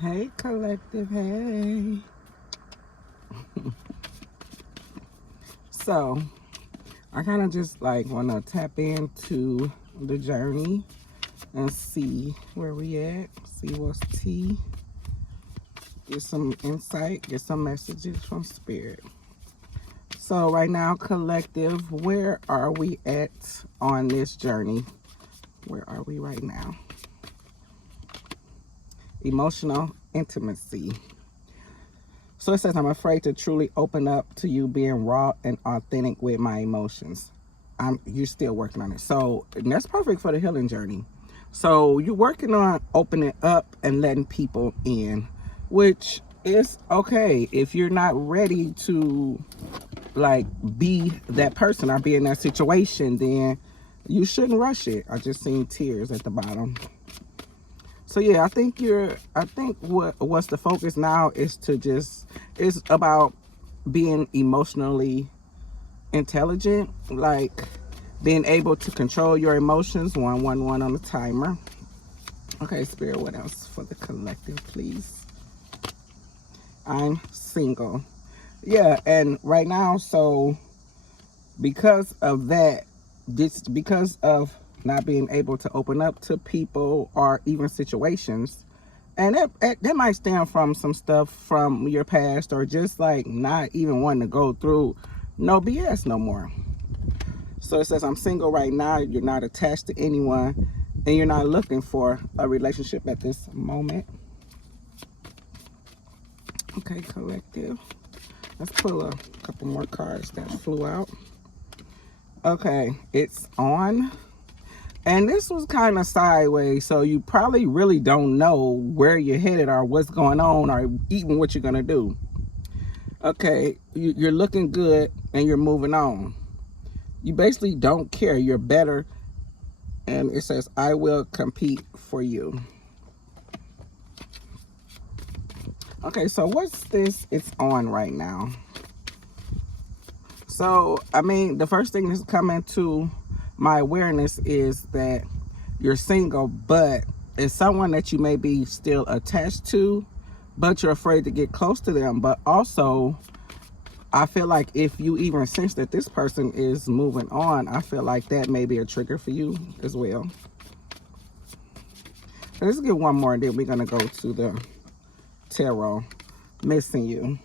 Hey, collective. Hey. So, I kind of just like want to tap into the journey and see where we at, see what's tea, get some insight, get some messages from spirit. So, right now, collective, where are we at on this journey? Where are we right now? Emotional intimacy. So it says, I'm afraid to truly open up to you being raw and authentic with my emotions. You're still working on it. So and that's perfect for the healing journey. So you're working on opening up and letting people in, which is okay. If you're not ready to like be that person or be in that situation, then you shouldn't rush it. I just seen tears at the bottom. So yeah, I think what's the focus now is to just, it's about being emotionally intelligent, like being able to control your emotions. 111 on the timer. Okay, spirit, what else for the collective, please? I'm single. Yeah, and right now, so because of that, because of not being able to open up to people or even situations, and that might stem from some stuff from your past, or just like not even wanting to go through no BS no more. So it says, I'm single right now. You're not attached to anyone, and you're not looking for a relationship at this moment. Okay, collective. Let's pull a couple more cards that flew out. Okay, it's on. And this was kind of sideways, so you probably really don't know where you're headed or what's going on or even what you're going to do. Okay, you're looking good and you're moving on. You basically don't care. You're better. And it says, I will compete for you. Okay, so what's this? It's on right now. So, I mean, the first thing that's coming to my awareness is that you're single, but it's someone that you may be still attached to, but you're afraid to get close to them. But also, I feel like if you even sense that this person is moving on, I feel like that may be a trigger for you as well. Let's get one more, and then we're going to go to the tarot. Missing you.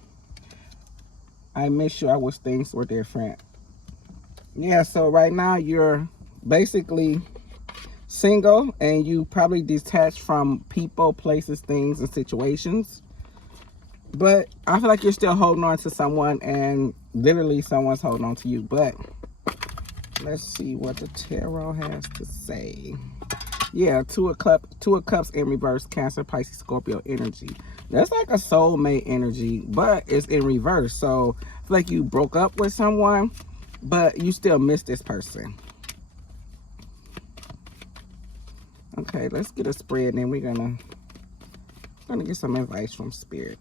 I miss you. I wish things were different. Yeah, so right now you're basically single, and you probably detached from people, places, things, and situations. But I feel like you're still holding on to someone, and literally someone's holding on to you. But let's see what the tarot has to say. Yeah, Two of Cups in reverse, Cancer, Pisces, Scorpio energy. That's like a soulmate energy, but it's in reverse. So I feel like you broke up with someone, but you still miss this person. Okay, let's get a spread, and then we're gonna get some advice from spirit.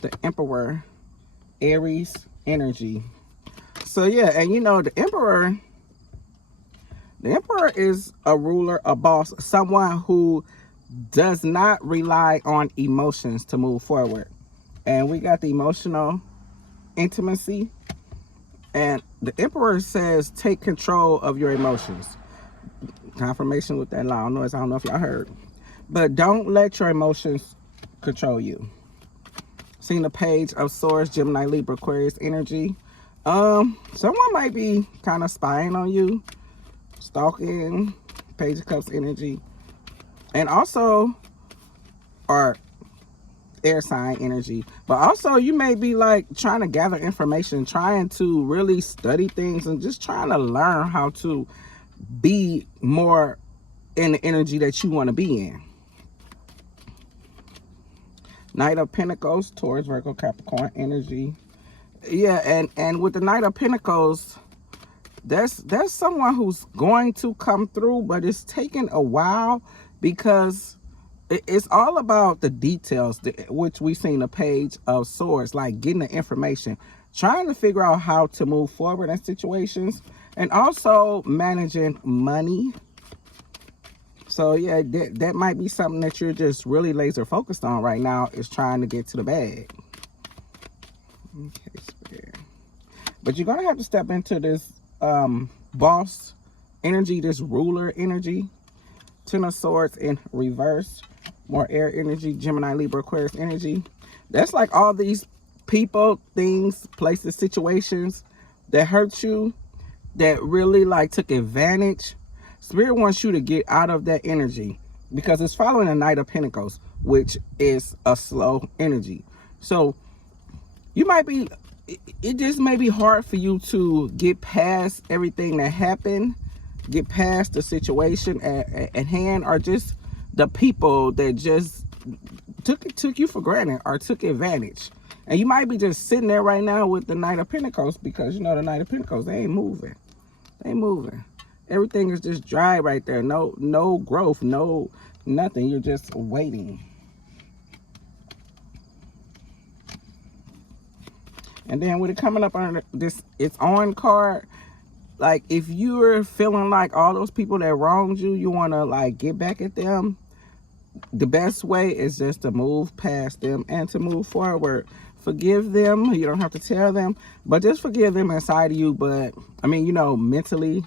The Emperor, Aries energy. So yeah, and you know the Emperor is a ruler, a boss, someone who does not rely on emotions to move forward. And we got the emotional intimacy, and the Emperor says take control of your emotions. Confirmation with that loud noise. I don't know if y'all heard, but don't let your emotions control you. Seeing the Page of Swords, Gemini, Libra, Aquarius energy. Someone might be kind of spying on you, stalking. Page of Cups energy, and also, or air sign energy, but also you may be like trying to gather information, trying to really study things, and just trying to learn how to be more in the energy that you want to be in. Knight of Pentacles, Taurus, Virgo, Capricorn energy. Yeah, and with the Knight of Pentacles, there's someone who's going to come through, but it's taking a while because it's all about the details, which we seen the Page of Swords, like getting the information, trying to figure out how to move forward in situations, and also managing money. So yeah, that might be something that you're just really laser focused on right now, is trying to get to the bag. Okay, Spirit. But you're gonna have to step into this boss energy, this ruler energy. Ten of Swords in reverse. More air energy, Gemini, Libra, Aquarius energy. That's like all these people, things, places, situations that hurt you, that really like took advantage. Spirit wants you to get out of that energy, because it's following a Knight of Pentacles, which is a slow energy. So you might be, it just may be hard for you to get past everything that happened, get past the situation at hand, or just the people that just took you for granted or took advantage. And you might be just sitting there right now with the Knight of Pentacles, because you know the Knight of Pentacles, they ain't moving. They ain't moving. Everything is just dry right there. No growth, no nothing. You're just waiting. And then with it coming up on this it's on card, like if you're feeling like all those people that wronged you, you want to like get back at them, the best way is just to move past them and to move forward. Forgive them. You don't have to tell them, but just forgive them inside of you. But I mean, you know, mentally,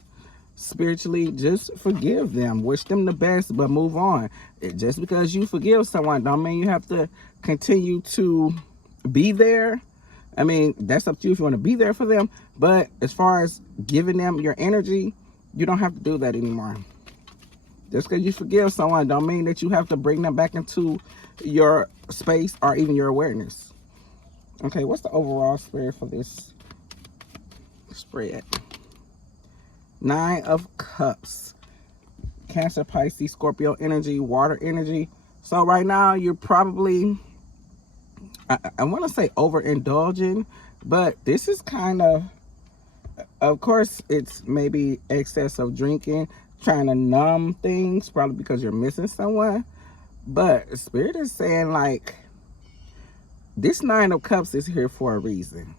spiritually, just forgive them. Wish them the best, but move on. Just because you forgive someone don't mean you have to continue to be there. I mean, that's up to you if you want to be there for them. But as far as giving them your energy, you don't have to do that anymore. Just because you forgive someone don't mean that you have to bring them back into your space or even your awareness. Okay, what's the overall spread for this spread? 9 of Cups. Cancer, Pisces, Scorpio energy, water energy. So right now you're probably, I want to say overindulging, but this is kind of course, it's maybe excess of drinking, trying to numb things, probably because you're missing someone. But Spirit is saying like, this 9 of Cups is here for a reason.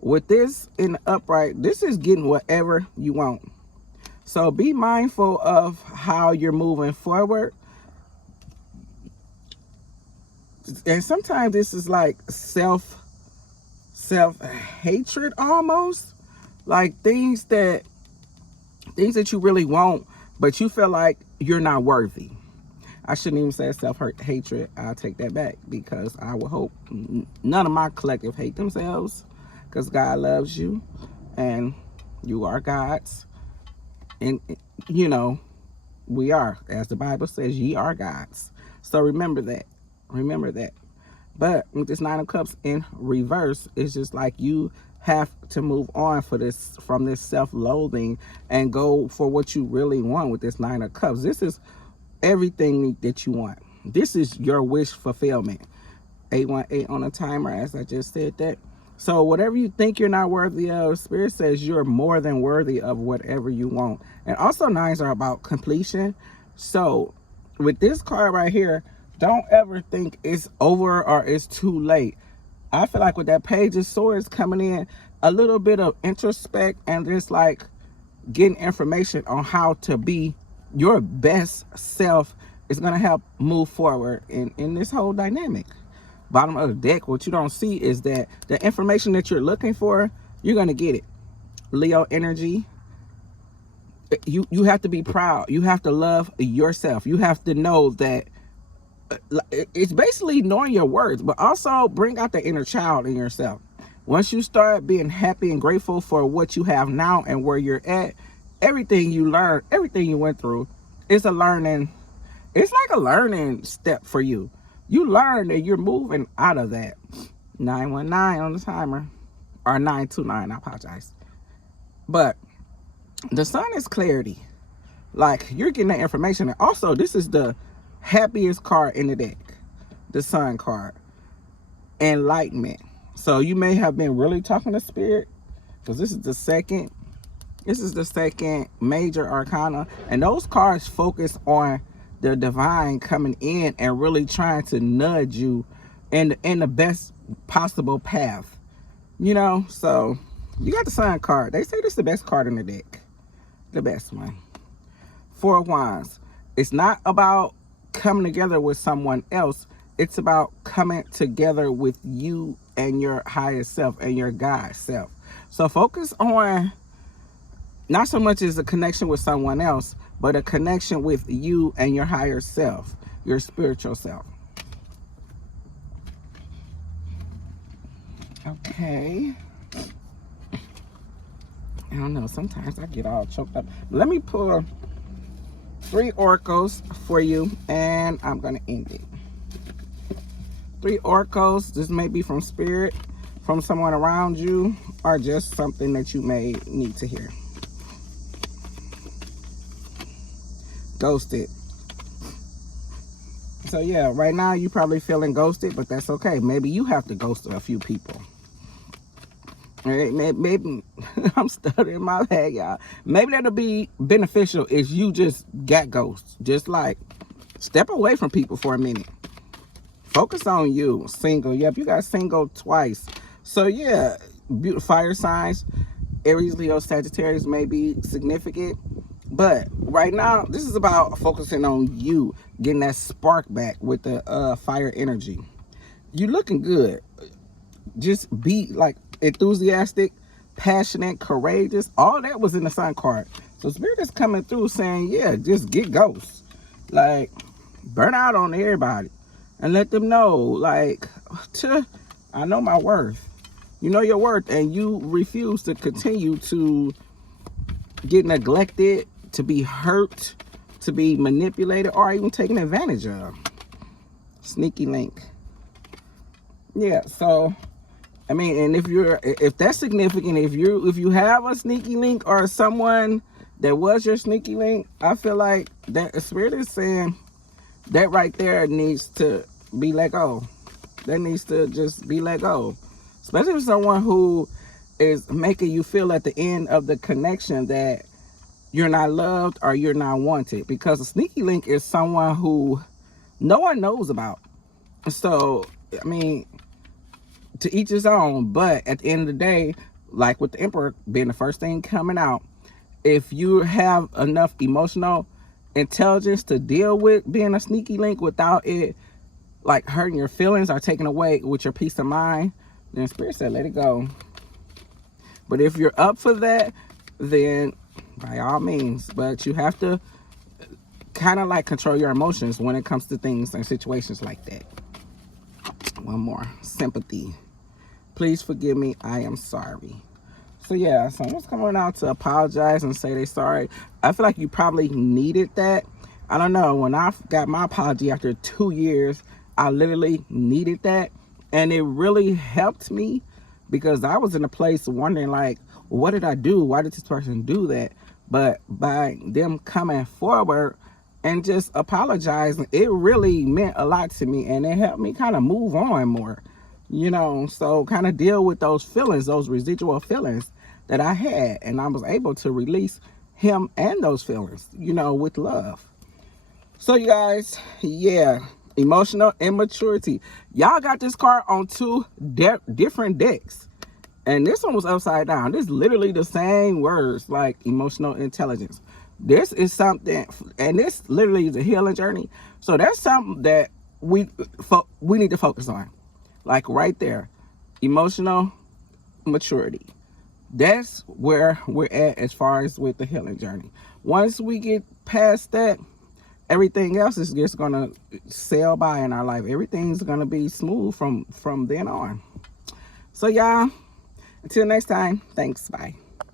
With this in the upright, this is getting whatever you want. So be mindful of how you're moving forward. And sometimes this is like self-hatred almost. Like things that you really want, but you feel like you're not worthy. I shouldn't even say self-hatred. I'll take that back, because I would hope none of my collective hate themselves, because God loves you and you are God's. And, you know, we are, as the Bible says, ye are God's. So remember that. Remember that. But with this 9 of Cups in reverse, it's just like you have to move on from this self-loathing and go for what you really want with this 9 of Cups. This is everything that you want. This is your wish fulfillment. 818 on a timer, as I just said that. So whatever you think you're not worthy of, Spirit says you're more than worthy of whatever you want. And also 9s are about completion. So with this card right here, don't ever think it's over or it's too late. I feel like with that Page of Swords coming in, a little bit of introspect and just like getting information on how to be your best self is going to help move forward in this whole dynamic. Bottom of the deck, what you don't see is that the information that you're looking for, you're going to get it. Leo energy. You have to be proud. You have to love yourself. You have to know that it's basically knowing your words, but also bring out the inner child in yourself. Once you start being happy and grateful for what you have now and where you're at, everything you learned, everything you went through, it's a learning. It's like a learning step for you. You learn that you're moving out of that. 919 on the timer, or 929, I apologize. But the Sun is clarity. Like, you're getting that information. And also, this is the happiest card in the deck, the Sun card. Enlightenment. So you may have been really talking to Spirit, because this is the second major arcana, and those cards focus on the divine coming in and really trying to nudge you in the best possible path, you know. So you got the Sun card. They say this is the best card in the deck, the best one. 4 of Wands. It's not about coming together with someone else. It's about coming together with you and your higher self and your God self. So focus on not so much as a connection with someone else, but a connection with you and your higher self, your spiritual self. Okay. I don't know, sometimes I get all choked up. Let me pull 3 oracles for you, and I'm gonna end it. 3 oracles. This may be from spirit, from someone around you, or just something that you may need to hear. Ghosted. So yeah, right now you probably feeling ghosted, but that's okay. Maybe you have to ghost a few people. Maybe I'm stuttering my head, y'all. Maybe that'll be beneficial if you just got ghosts. Just like step away from people for a minute. Focus on you. Single. Yep, you got single twice. So yeah, fire signs, Aries, Leo, Sagittarius may be significant. But right now, this is about focusing on you, getting that spark back with the fire energy. You looking good. Just be like enthusiastic, passionate, courageous. All that was in the Sun card. So Spirit is coming through saying, yeah, just get ghosts. Like, burn out on everybody. And let them know, like, I know my worth. You know your worth, and you refuse to continue to get neglected, to be hurt, to be manipulated, or even taken advantage of. Sneaky link. Yeah, so I mean, and if that's significant, if you have a sneaky link or someone that was your sneaky link, I feel like that Spirit is saying that right there needs to be let go. That needs to just be let go. Especially for someone who is making you feel at the end of the connection that you're not loved or you're not wanted. Because a sneaky link is someone who no one knows about. So, I mean, to each his own, but at the end of the day, like with the Emperor being the first thing coming out, if you have enough emotional intelligence to deal with being a sneaky link without it like hurting your feelings or taking away with your peace of mind, then Spirit said let it go. But if you're up for that, then by all means, but you have to kind of like control your emotions when it comes to things and situations like that. One more. Sympathy. Please forgive me. I am sorry. So yeah, someone's coming out to apologize and say they're sorry. I feel like you probably needed that. I don't know. When I got my apology after 2 years, I literally needed that. And it really helped me because I was in a place wondering like, what did I do? Why did this person do that? But by them coming forward and just apologizing, it really meant a lot to me. And it helped me kind of move on more. You know, so kind of deal with those feelings, those residual feelings that I had. And I was able to release him and those feelings, you know, with love. So you guys, yeah, emotional immaturity. Y'all got this card on 2 different decks. And this one was upside down. This is literally the same words, like emotional intelligence. This is something, and this literally is a healing journey. So that's something that we need to focus on. Like right there, emotional maturity. That's where we're at as far as with the healing journey. Once we get past that, everything else is just gonna sail by in our life. Everything's gonna be smooth from then on. So y'all, until next time, thanks, bye.